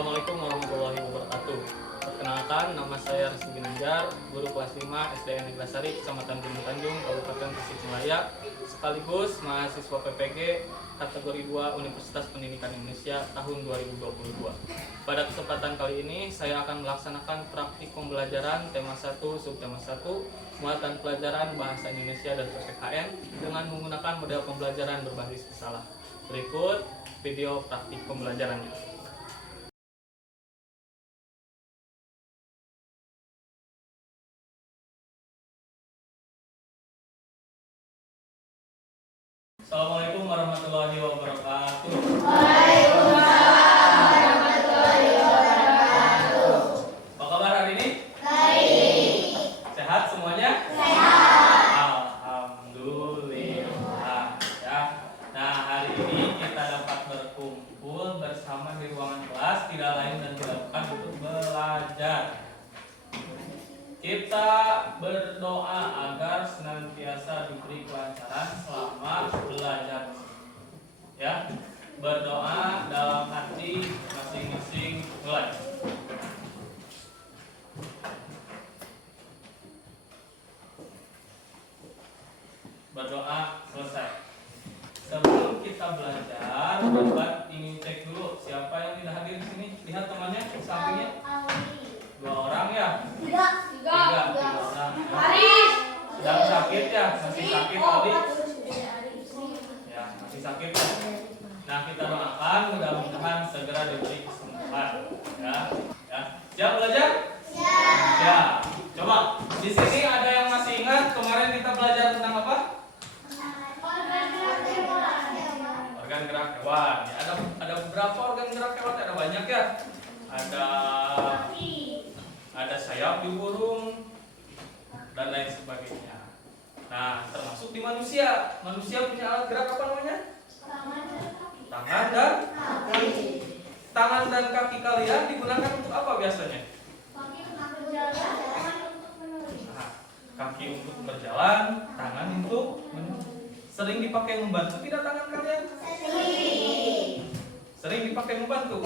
Assalamualaikum warahmatullahi wabarakatuh. Perkenalkan, nama saya Rizky Ginanjar, guru kelas 5 SDN Neglasari, Kecamatan Gunung Tanjung, Kabupaten Tasikmalaya, sekaligus mahasiswa PPG kategori 2 Universitas Pendidikan Indonesia tahun 2022. Pada kesempatan kali ini, saya akan melaksanakan praktik pembelajaran tema 1, subtema 1, muatan pelajaran Bahasa Indonesia dan PPKN dengan menggunakan model pembelajaran berbasis masalah. Berikut video praktik pembelajarannya. Assalamualaikum warahmatullahi wabarakatuh. Waalaikumsalam warahmatullahi wabarakatuh. Apa kabar hari ini? Baik. Sehat semuanya? Sehat. Alhamdulillah ya. Nah, hari ini kita dapat berkumpul bersama di ruangan kelas, tidak lain dan tidak bukan untuk belajar. Kita berdoa agar senantiasa diberi kelancaran selama belajar. Ya, berdoa dalam hati masing-masing mulai. Berdoa selesai. Sebelum kita belajar, Bapak ingin cek dulu siapa yang tidak hadir di sini. Lihat temannya di sampingnya. 2 orang ya? Tiga orang. Haris. Sedang sakit ya? Masih sakit Ali? Ya, masih sakit ya? Nah, kita doakan mudah-mudahan segera diberi kesembuhan. Ya, ya. Siap belajar? Siap. Ya. Coba di sini ada yang masih ingat kemarin kita belajar tentang apa? Organ gerak hewan. Ya, ada beberapa organ gerak hewan? Ada banyak ya? Ada sayap di burung dan lain sebagainya. Nah, termasuk di manusia. Manusia punya alat gerak apa namanya? Tangan dan kaki kalian digunakan untuk apa biasanya? Nah, kaki untuk berjalan, tangan untuk sering dipakai membantu tidak tangan kalian? Sering dipakai membantu?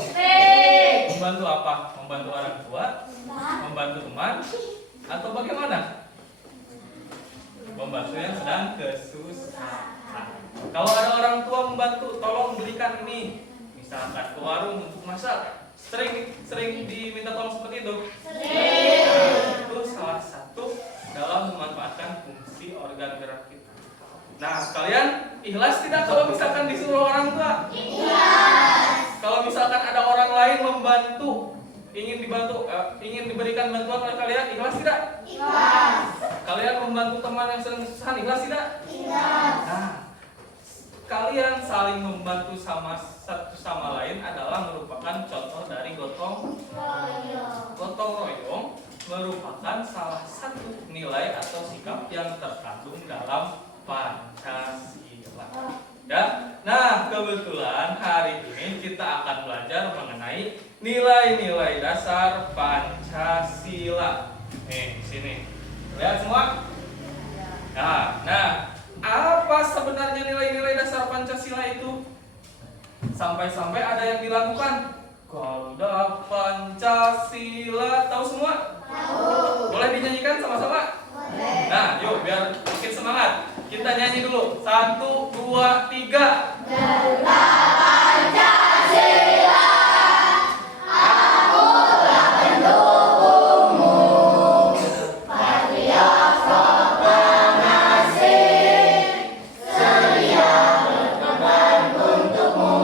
Membantu apa? Membantu orang tua? Membantu teman? Atau bagaimana? Membantu yang sedang kesusahan. Kalau ada orang tua membantu, tolong belikan ini, misalkan ke warung untuk masak, sering diminta tolong seperti itu. Itu salah satu dalam memanfaatkan fungsi organ gerak kita. Nah, kalian ikhlas tidak kalau misalkan disuruh orang tua? Ikhlas. Kalau misalkan ada orang lain membantu, ingin diberikan bantuan oleh kalian, ikhlas tidak? Ikhlas. Kalian membantu teman yang sedang kesusahan, ikhlas tidak? Ikhlas. Nah, kalian saling membantu satu sama lain adalah merupakan contoh dari gotong royong. Gotong royong merupakan salah satu nilai atau sikap yang terkandung dalam Pancasila. Ya. Nah, kebetulan hari ini kita akan belajar mengenai nilai-nilai dasar Pancasila. Nih, sini. Lihat semua? Nah, apa sebenarnya nilai-nilai dasar Pancasila itu? Sampai-sampai ada yang dilakukan. Golda Pancasila, tahu semua? Tahu. Boleh dinyanyikan sama-sama? Boleh. Nah, yuk biar makin semangat. Kita nyanyi dulu. 1, 2, 3. Golda Pancasila, akulah pendukungmu, patriot pengasih, setia berkorban untukmu.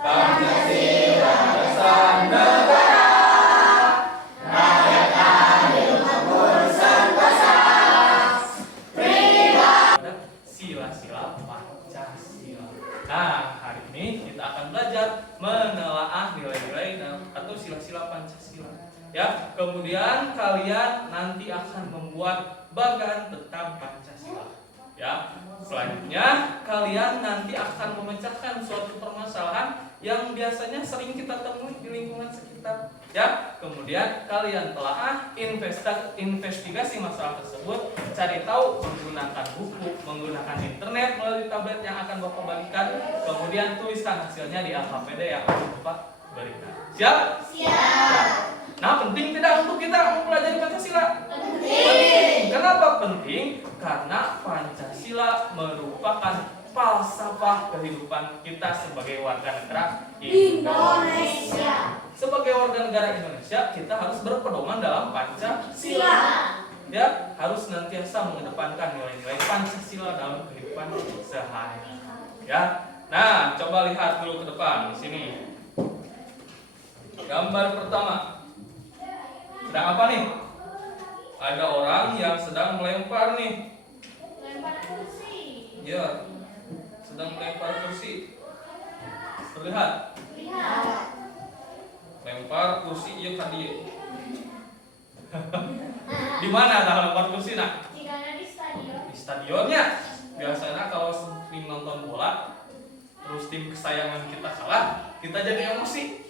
Pancasila dasar negara, rakyat adil makmur sentosa. Sila-sila Pancasila. Nah, hari ini kita akan belajar menelaah nilai-nilai atau sila-sila Pancasila. Ya, kemudian kalian nanti akan membuat bagan tentang Pancasila. Ya, selanjutnya kalian nanti akan memecahkan suatu permasalahan yang biasanya sering kita temui di lingkungan sekitar. Ya, kemudian kalian telaah investigasi masalah tersebut, cari tahu menggunakan buku, menggunakan internet melalui tablet yang akan Bapak bagikan, kemudian tuliskan hasilnya di LKPD yang akan Bapak berikan. Siap? Siap. Nah, penting tidak untuk kita mempelajari Pancasila? Penting. Kenapa penting? Karena Pancasila merupakan falsafah kehidupan kita sebagai warga negara Indonesia. Sebagai warga negara Indonesia, kita harus berpedoman dalam Pancasila. Sila. Ya, harus senantiasa mengedepankan nilai-nilai Pancasila dalam kehidupan sehari-hari. Ya. Nah, coba lihat dulu ke depan di sini. Gambar pertama. Sedang apa nih? Ada orang yang sedang melempar nih. Lempar kursi. Ya, sedang melempar kursi. Terlihat. Lihat. Lempar kursi iya kan dia. Di mana dah lempar kursi nak? Jika ada di stadion. Di stadionnya. Biasanya kalau sering nonton bola, terus tim kesayangan kita kalah, kita jadi emosi.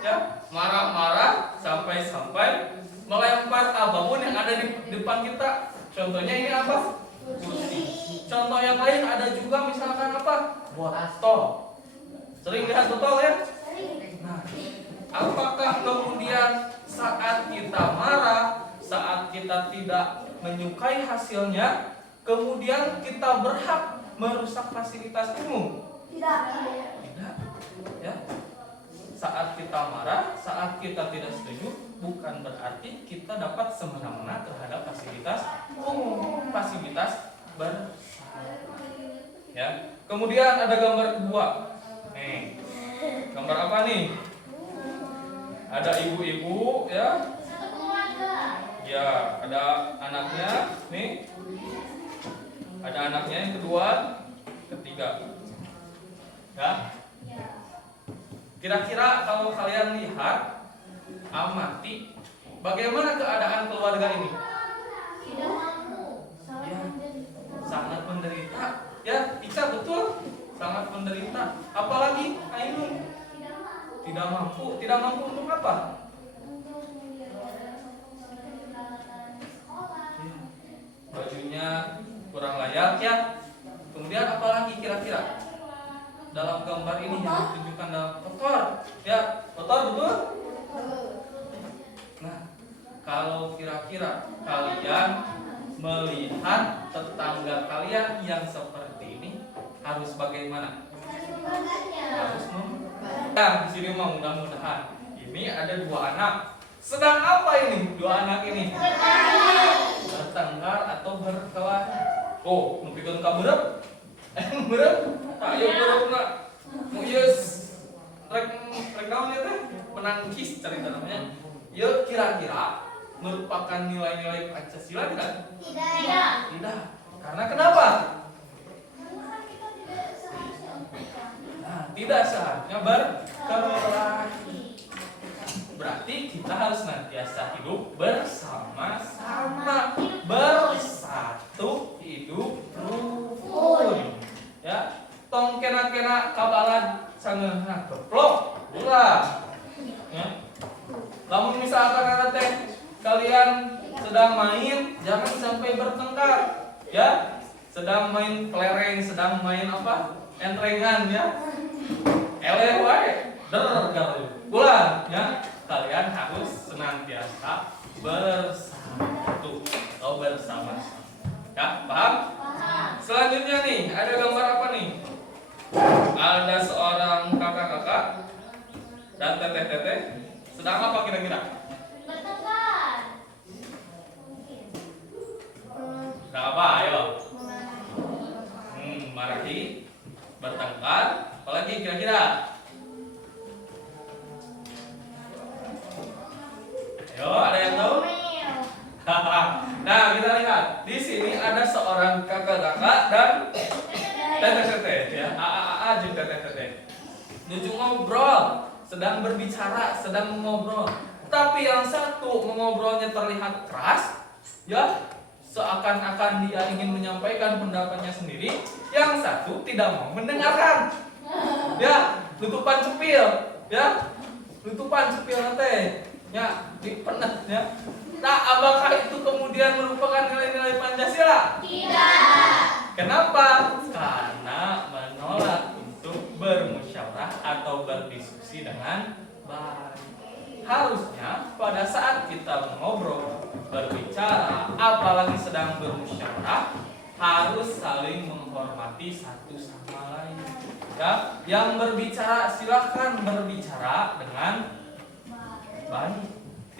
Ya, marah-marah sampai-sampai melempar apapun yang ada di depan kita. Contohnya ini apa? Kursi. Contoh yang lain ada juga misalkan apa? Botol. Sering lihat botol ya? Nah, apakah kemudian saat kita marah, saat kita tidak menyukai hasilnya, kemudian kita berhak merusak fasilitas umum? Tidak. Tidak. Ya. Saat kita marah, saat kita tidak setuju, bukan berarti kita dapat semena-mena terhadap fasilitas umum, fasilitas bersama. Ya. Kemudian ada gambar kedua. Nih. Gambar apa nih? Ada ibu-ibu ya. Satu keluarga. Ya, ada anaknya nih. Ada anaknya yang kedua, ketiga. Ya. Kira-kira kalau kalian lihat, amati bagaimana keadaan keluarga ini? Tidak mampu. Ya, sangat menderita. Ya, Ica betul, sangat menderita. Apalagi Ainun Tidak mampu. tidak mampu. Tidak mampu untuk apa? Untuk membiayai peralatan sekolah. Ya, bajunya kurang layak ya. Kemudian apalagi kira-kira? Dalam gambar ini yang ditunjukkan dalam kotor. Ya, kotor betul? Nah, kalau kira-kira kalian melihat tetangga kalian yang seperti ini, harus bagaimana? Harus ya, di sini mah mudah-mudahan. Ini ada dua anak. Sedang apa ini? Dua anak ini bertengkar atau berkelahi. Oh, mungkin kaburep? Berep? Ayo berep nak. Yes. Rek naon ya teh? Menangkis cerita namanya. Ya kira-kira merupakan nilai-nilai Pancasila tidak? Tidak. Tidak. Karena kenapa? Nah, tidak seharusnya berkelahi. Berarti kita harus senantiasa hidup bersama-sama, bersatu, hidup rukun. Ya, tong kena-kena kabalan sangeuna keplok ulah. Ya. Lamun misalkan ada teh kalian sedang main, jangan sampai bertengkar. Ya, sedang main kelereng, sedang main apa? Entrengan ya. Eleh wae, der gaul. Ulah ya. Kalian harus senantiasa bersatu atau bersama-sama. Ya, paham? Selanjutnya nih, ada gambar apa nih? Ada seorang kakak-kakak dan teteh-teteh sedang apa kira-kira? Bertengkar. Sedang apa? Ayo. Marahi, bertengkar. Apalagi kira-kira? Ayo, ada yang tahu? Nah, kita lihat di sini ada seorang kakak-kakak dan teteh-teteh ya, AA juga teteh-teteh. Nuju ngobrol, sedang berbicara, sedang mengobrol. Tapi yang satu mengobrolnya terlihat keras, ya, seakan-akan dia ingin menyampaikan pendapatnya sendiri. Yang satu tidak mau mendengarkan. Ya, tutupan cepil, ya, tutupan cepil nanti, ya, dipenet, ya. Nah, apakah itu kemudian merupakan nilai-nilai Pancasila? Tidak. Kenapa? Karena menolak untuk bermusyawarah atau berdiskusi dengan baik. Harusnya pada saat kita mengobrol, berbicara, apalagi sedang bermusyawarah, harus saling menghormati satu sama lain. Ya, yang berbicara silahkan berbicara dengan baik,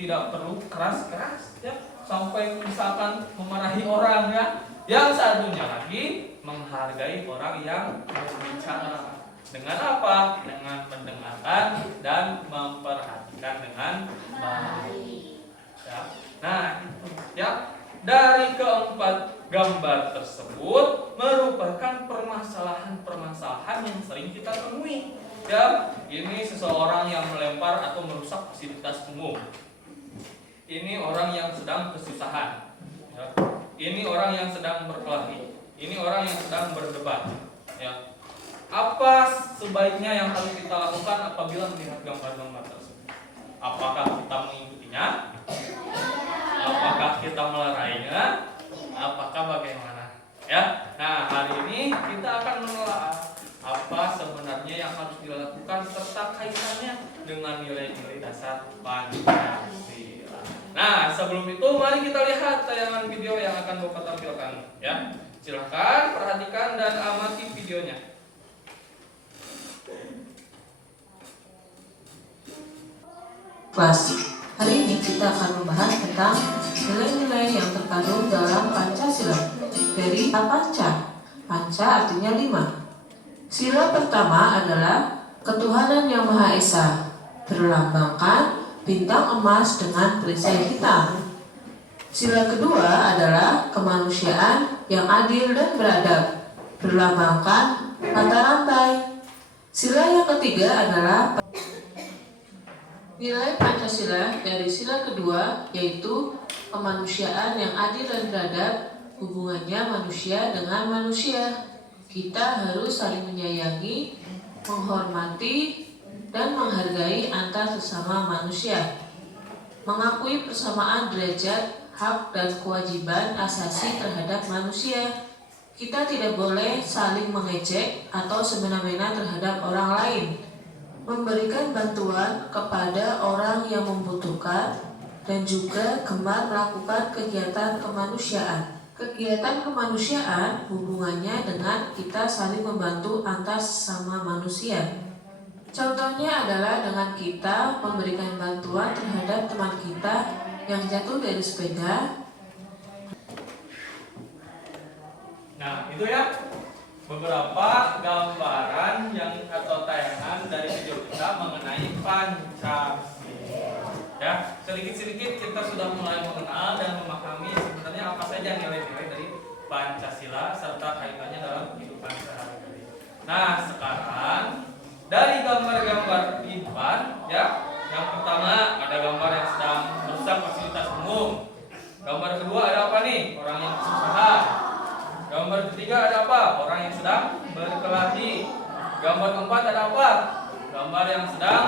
tidak perlu keras-keras ya, sampai misalkan memarahi orang ya. Yang satunya lagi menghargai orang yang berbicara. Dengan apa? Dengan mendengarkan dan memperhatikan dengan baik. Ya. Nah, itu ya. Dari keempat gambar tersebut merupakan permasalahan-permasalahan yang sering kita temui. Ya, ini seseorang yang melempar atau merusak fasilitas umum. Ini orang yang sedang kesusahan. Ya. Ini orang yang sedang berkelahi. Ini orang yang sedang berdebat. Ya. Apa sebaiknya yang harus kita lakukan apabila melihat gambar-gambar tersebut? Apakah kita mengikutinya? Apakah kita melerainya? Apakah bagaimana? Ya. Nah, hari ini kita akan menelaah apa sebenarnya yang harus dilakukan serta kaitannya dengan nilai-nilai dasar Pancasila. Nah, sebelum itu mari kita lihat tayangan video yang akan Bapak tampilkan ya. Silakan perhatikan dan amati videonya. Kelas. Hari ini kita akan membahas tentang nilai-nilai yang terkandung dalam Pancasila. Dari Panca. Panca artinya 5. Sila pertama adalah ketuhanan yang Maha Esa, berlambangkan bintang emas dengan perisai hitam. Sila kedua adalah kemanusiaan yang adil dan beradab, berlambangkan mata rantai. Sila yang ketiga adalah nilai Pancasila dari sila kedua, yaitu kemanusiaan yang adil dan beradab, hubungannya manusia dengan manusia. Kita harus saling menyayangi, menghormati, dan menghargai antar sesama manusia. Mengakui persamaan derajat, hak, dan kewajiban asasi terhadap manusia. Kita tidak boleh saling mengejek atau semena-mena terhadap orang lain. Memberikan bantuan kepada orang yang membutuhkan, dan juga gemar melakukan kegiatan kemanusiaan. Kegiatan kemanusiaan hubungannya dengan kita saling membantu antar sesama manusia. Contohnya adalah dengan kita memberikan bantuan terhadap teman kita yang jatuh dari sepeda. Nah, itu ya beberapa gambaran yang atau tayangan dari video kita mengenai Pancasila. Ya, sedikit-sedikit kita sudah mulai mengenal dan memahami sebenarnya apa saja nilai-nilai dari Pancasila serta kaitannya dalam kehidupan sehari-hari. Nah, sekarang dari gambar-gambar di depan, ya, yang pertama ada gambar yang sedang merusak fasilitas umum. Gambar kedua ada apa nih? Orang yang kesusahan. Gambar ketiga ada apa? Orang yang sedang berkelahi. Gambar keempat ada apa? Gambar yang sedang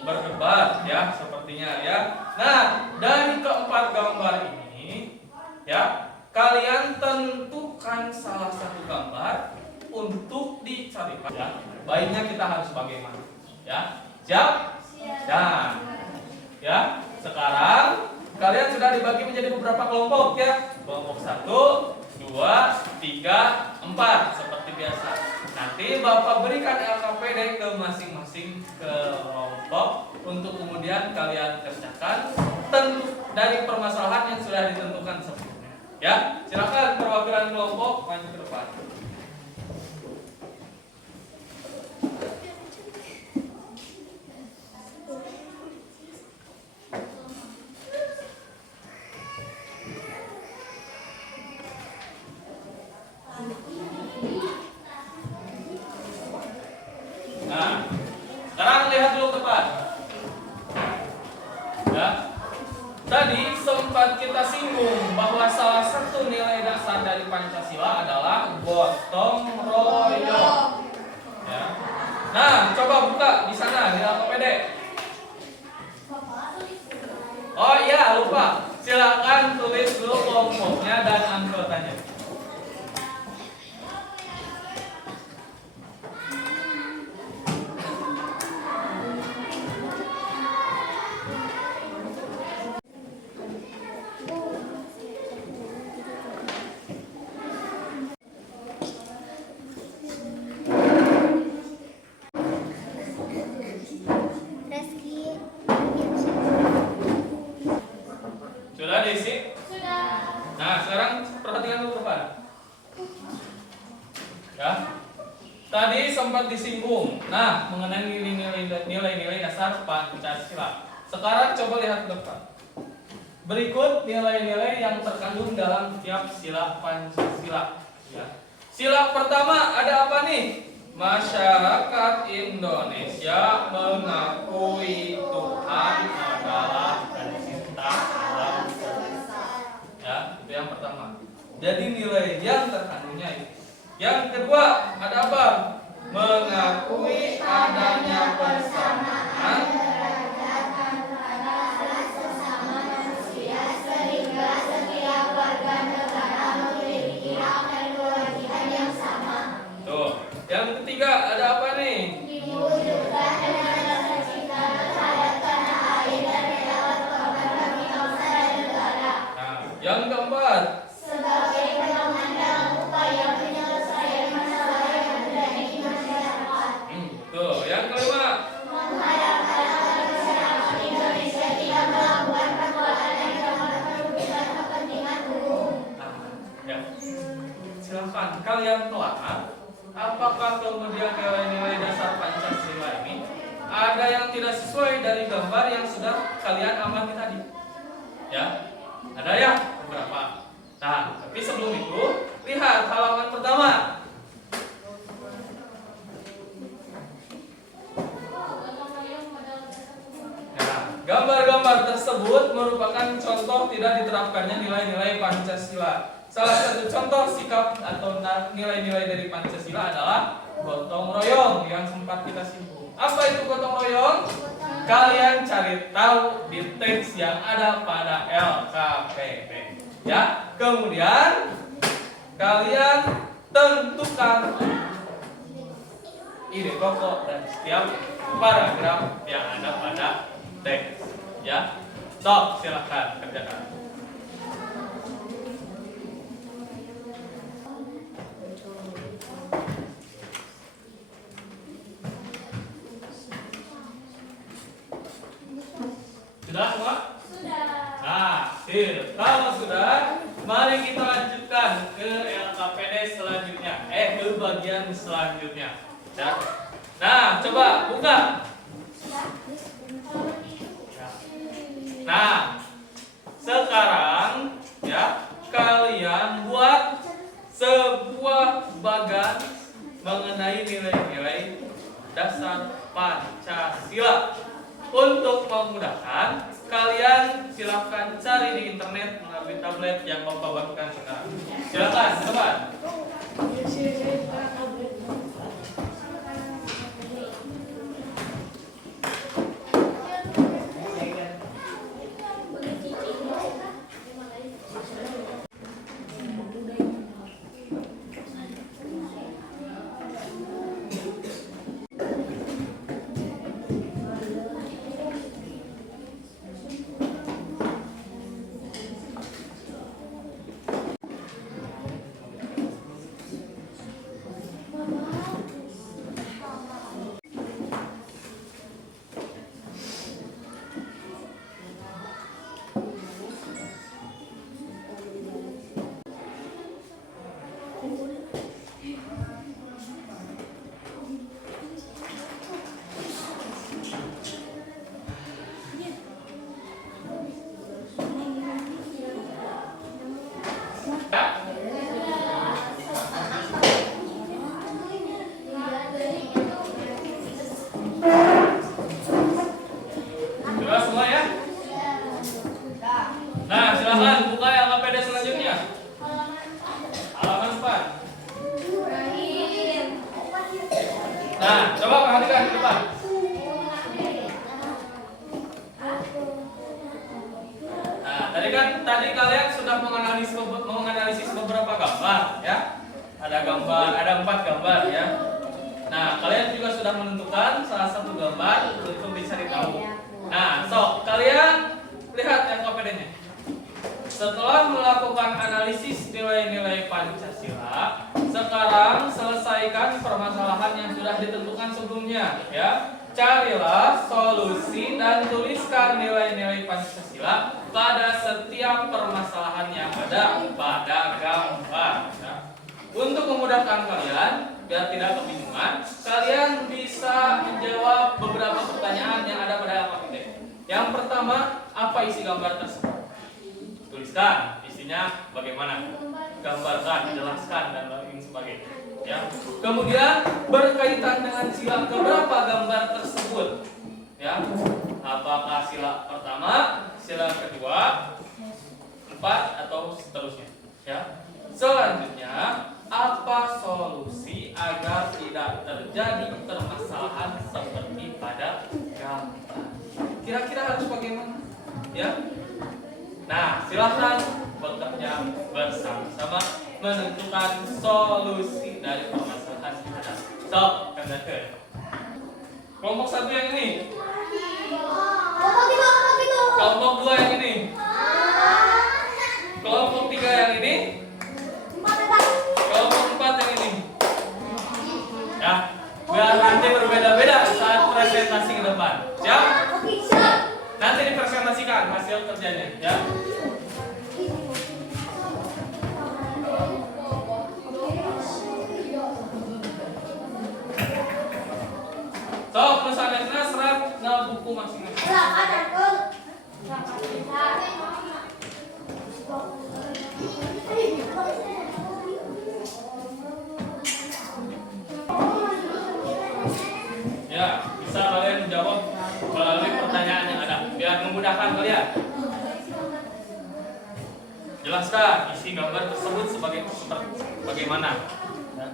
berdebat, ya, sepertinya ya. Nah, dari keempat gambar ini, ya, kalian tentukan salah satu gambar untuk dicarikan. Ya, baiknya kita harus bagaimana? Ya, siap? Nah, ya, sekarang kalian sudah dibagi menjadi beberapa kelompok ya. Kelompok 1, 2, 3, 4 seperti biasa. Nanti Bapak berikan LKPD ke masing-masing kelompok untuk kemudian kalian kerjakan tentu dari permasalahan yang sudah ditentukan sebelumnya. Ya, silakan perwakilan kelompok maju ke depan. Nah, sekarang lihat dulu ke depan. Ya, tadi sempat kita singgung bahwa salah satu nilai dasar dari Pancasila adalah gotong royong. Ya. Nah, coba buka di sana di LKPD. Oh iya, lupa. Silakan tulis dulu kelompoknya dan anggotanya. Sudah. Nah, sekarang perhatikan dulu Pak. Ya. Tadi sempat disinggung. Nah, mengenai nilai-nilai dasar Pancasila. Sekarang coba lihat ke depan. Berikut nilai-nilai yang terkandung dalam tiap sila Pancasila. Ya. Sila pertama ada apa nih? Masyarakat Indonesia mengakui Tuhan adalah pencipta alam semesta. Ya, itu yang pertama. Jadi nilai yang terkandungnya itu. Yang kedua ada apa? Mengakui adanya persamaan tuh. Yang ketiga ada apa nih? Nah, yang keempat. Tuh, yang kelima. Ya. Silakan kalian telah apakah kemudian nilai-nilai dasar Pancasila ini ada yang tidak sesuai dari gambar yang sudah kalian amati tadi? Ya, ada ya beberapa. Nah, tapi sebelum itu lihat halaman pertama. Nah, gambar-gambar tersebut merupakan contoh tidak diterapkannya nilai-nilai Pancasila. Salah satu contoh sikap atau nilai-nilai dari Pancasila adalah gotong royong yang sempat kita singgung. Apa itu gotong royong? Kalian cari tahu di teks yang ada pada LKPP. Ya, kemudian kalian tentukan ide pokok dan setiap paragraf yang ada pada teks. Ya, sok silakan kerjakan. Sudah semua? Sudah. Nah, kalau sudah, mari kita lanjutkan ke LKPD selanjutnya. Ke bagian selanjutnya. Ya. Nah, coba buka. Nah, sekarang ya kalian buat sebuah bagan mengenai nilai-nilai dasar Pancasila. Untuk memudahkan, kalian silakan cari di internet melalui tablet yang Bapak bagikan sekarang. Silakan, teman. Sudah semua ya? Nah, silakan buka LKPD selanjutnya. Halaman 4. Nah, coba perhatikan ke depan. Nah, tadi kalian sudah menganalisis beberapa gambar ya. Ada 4 gambar ya. Nah, kalian juga sudah menentukan salah satu gambar untuk dicari tahu. Nah, kalian lihat LKPD-nya. Setelah melakukan analisis nilai-nilai Pancasila, sekarang selesaikan permasalahan yang sudah ditentukan sebelumnya ya. Carilah solusi dan tuliskan nilai-nilai Pancasila pada setiap permasalahan pada gambar. Ya. Untuk memudahkan kalian, biar tidak kebingungan, kalian bisa menjawab beberapa pertanyaan yang ada pada AKPD. Yang pertama, apa isi gambar tersebut? Tuliskan isinya bagaimana, gambarkan, jelaskan dan lain sebagainya. Ya. Kemudian berkaitan dengan sila keberapa gambar tersebut? Ya, apakah sila pertama, sila kedua, 4 atau seterusnya? Ya. Selanjutnya, apa solusi agar tidak terjadi permasalahan seperti pada gambar? Kira-kira harus bagaimana? Ya. Nah, silahkan bekerja bersama-sama menentukan solusi dari permasalahan yang ada. So, kenapa? Kelompok 1 yang ini. Kelompok 2 yang ini. Kelompok 3 yang ini. Kelompok 4 yang ini. Ya, biar nanti berbeda-beda saat presentasi ke depan. Siap? Nanti dipresentasikan hasil kerjanya, ya. So, penulisannya serat nggak buku masing-masing. Ya, bisa kalian menjawab melalui pertanyaan yang ada, biar memudahkan kalian. Jelaskan isi gambar tersebut bagaimana. Ya.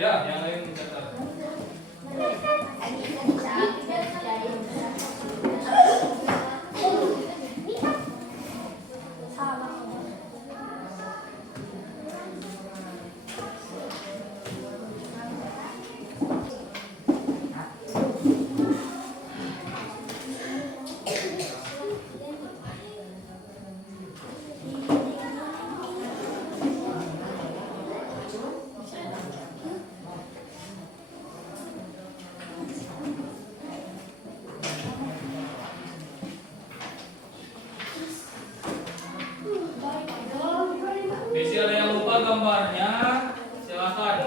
Ya, yang lain mencatat. Bisi ada yang lupa gambarnya, silakan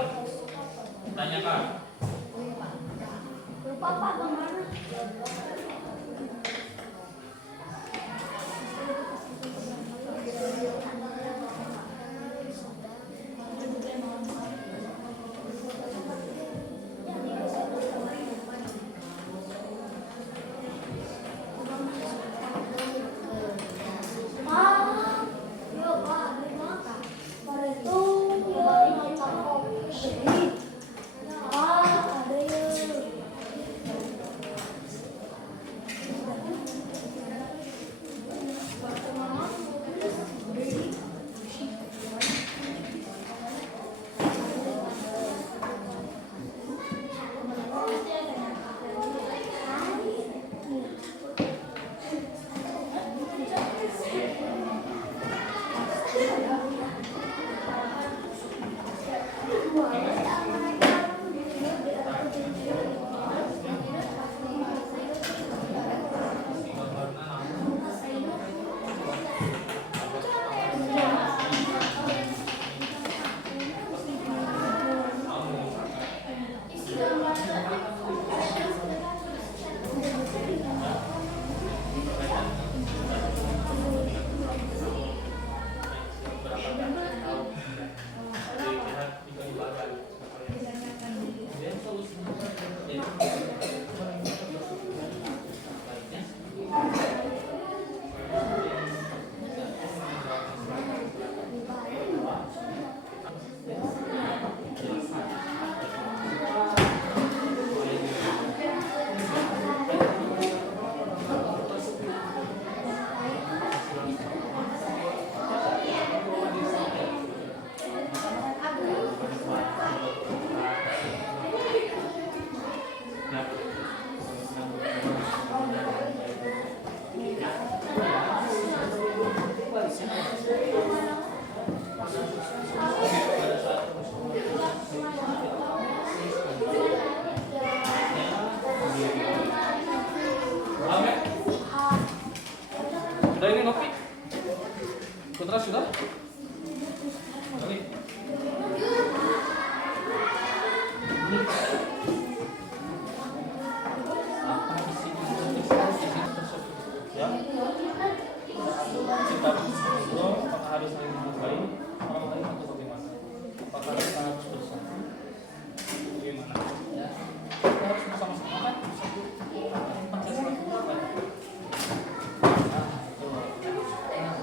tanyakan. Lupa apa gambarnya? Ah, Apa isi tersebut? Ya. Kita ngobrol, apakah harus saling menghargai orang lain atau bagaimana? Apakah kita harus bersatu? Bagaimana? Ya. Kita harus bersama-sama kan? Bersatu. Pancasila itu apa? Nah, itu. Nah,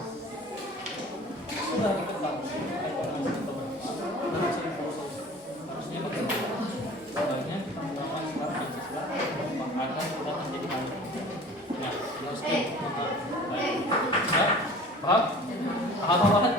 sudah diketahui ekonomi kita berapa, harusnya bagaimana? Sebenarnya kita menerapkan sekarang Pancasila, maka kita menjadi manusia. Nah, harus baik. Ya, paham? Paham banget.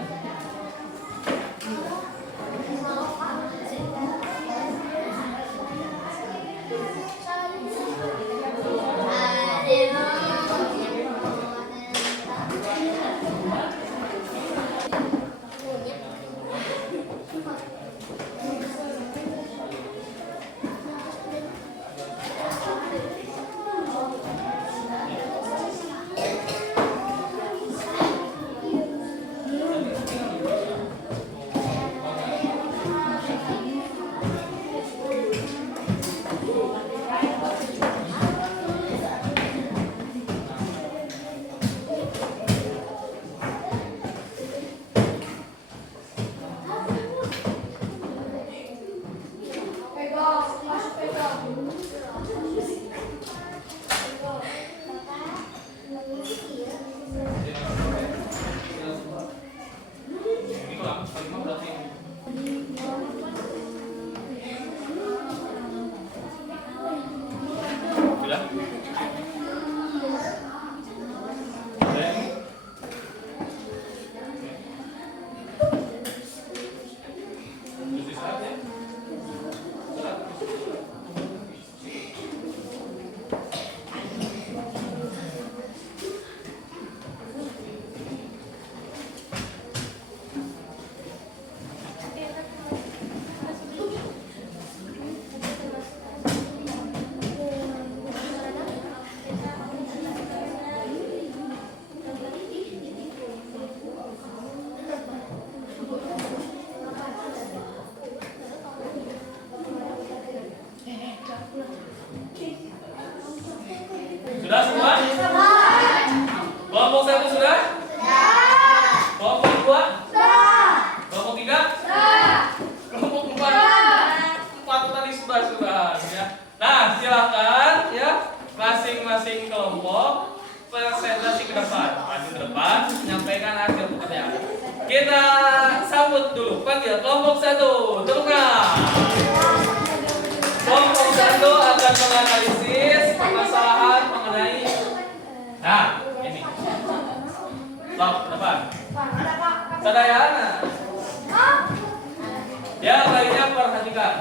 Sudah semua? Kelompok 1 sudah? Kelompok 2? Kelompok 3? Kelompok 4 tadi sudah ya. Nah, silakan ya masing-masing kelompok presentasi ke depan, maju ke depan, menyampaikan hasil pekerjaan. Kita sambut dulu panggil kelompok 1, tepuk tangan. Kelompok 1 akan menganalisis permasalahan mengenai. Nah, ini. Stop, depan. Sadayana. Yang lainnya perhatikan.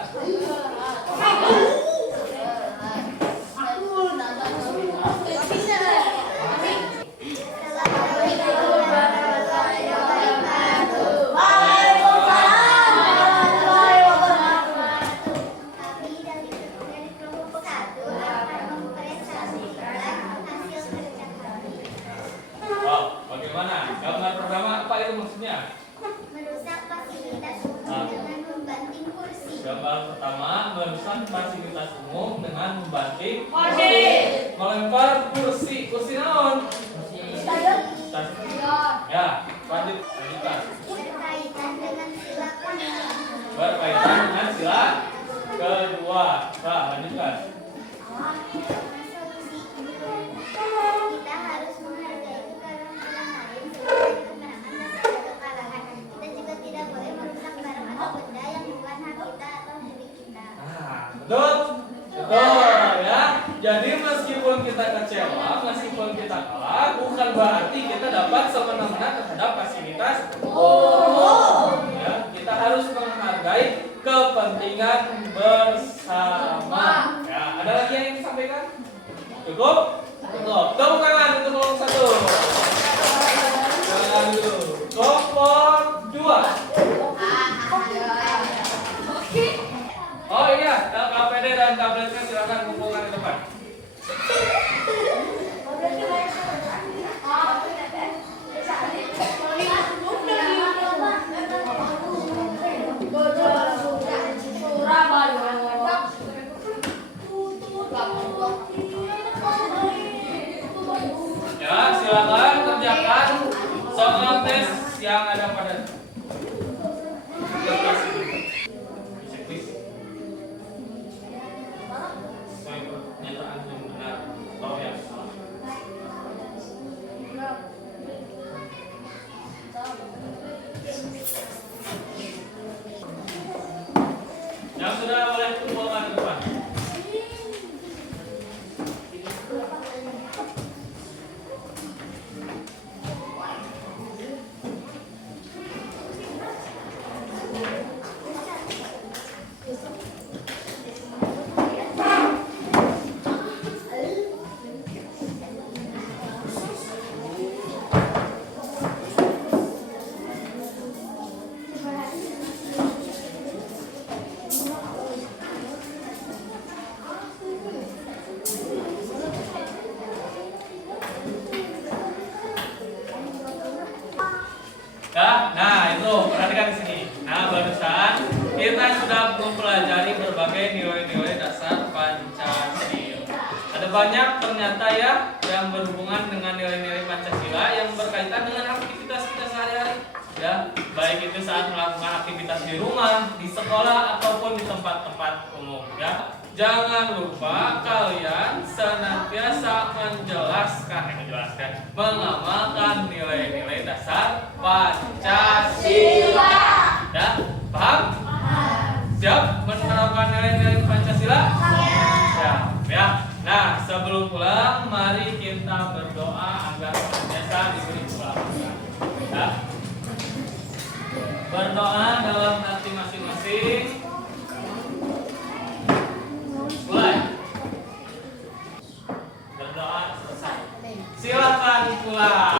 Bagaimana? Gambar pertama apa itu maksudnya? Merusak fasilitas umum dengan membanting kursi. Gambar pertama merusak fasilitas umum dengan membanting kursi. Melempar kursi. Kursi naon? Ya, lanjutkan. Berkaitan dengan sila kedua. Berkaitan dengan sila kedua. Nah, lanjutkan. Solusi kita harus menghargai keberhasilan lain sebagai kemenangan dan sebagai kekalahan. Kita juga tidak boleh merusak barang atau benda yang bukan hak kita atau milik kita. Nah, betul? Betul ya. Jadi meskipun kita kecewa, meskipun kita kalah, bukan berarti kita dapat semena-mena terhadap fasilitas umum. Ya, kita harus menghargai kepentingan bersama. Ya, ada lagi yang ingin disampaikan? Cukup? Cukup. Tepuk tangan untuk kelompok 1. Lalu kelompok 2. Oh iya, KPD dan tabletnya silakan kumpulkan di depan. Yang sudah boleh kumpulkan ke depan. Ya, nah itu perhatikan di sini. Nah barusan kita sudah mempelajari berbagai nilai-nilai dasar Pancasila. Ada banyak ternyata ya yang berhubungan dengan nilai-nilai Pancasila yang berkaitan dengan aktivitas kita sehari-hari. Ya, baik itu saat melakukan aktivitas di rumah, di sekolah ataupun di tempat-tempat umum. Ya, jangan lupa kalian senantiasa mengamalkan nilai-nilai dasar Pancasila. Ya, paham? Siap menerapkan nilai-nilai Pancasila? Siap, ya. Nah, sebelum pulang, mari kita berdoa agar senantiasa diberi keberkahan. Ya. Berdoa dalam hati masing-masing.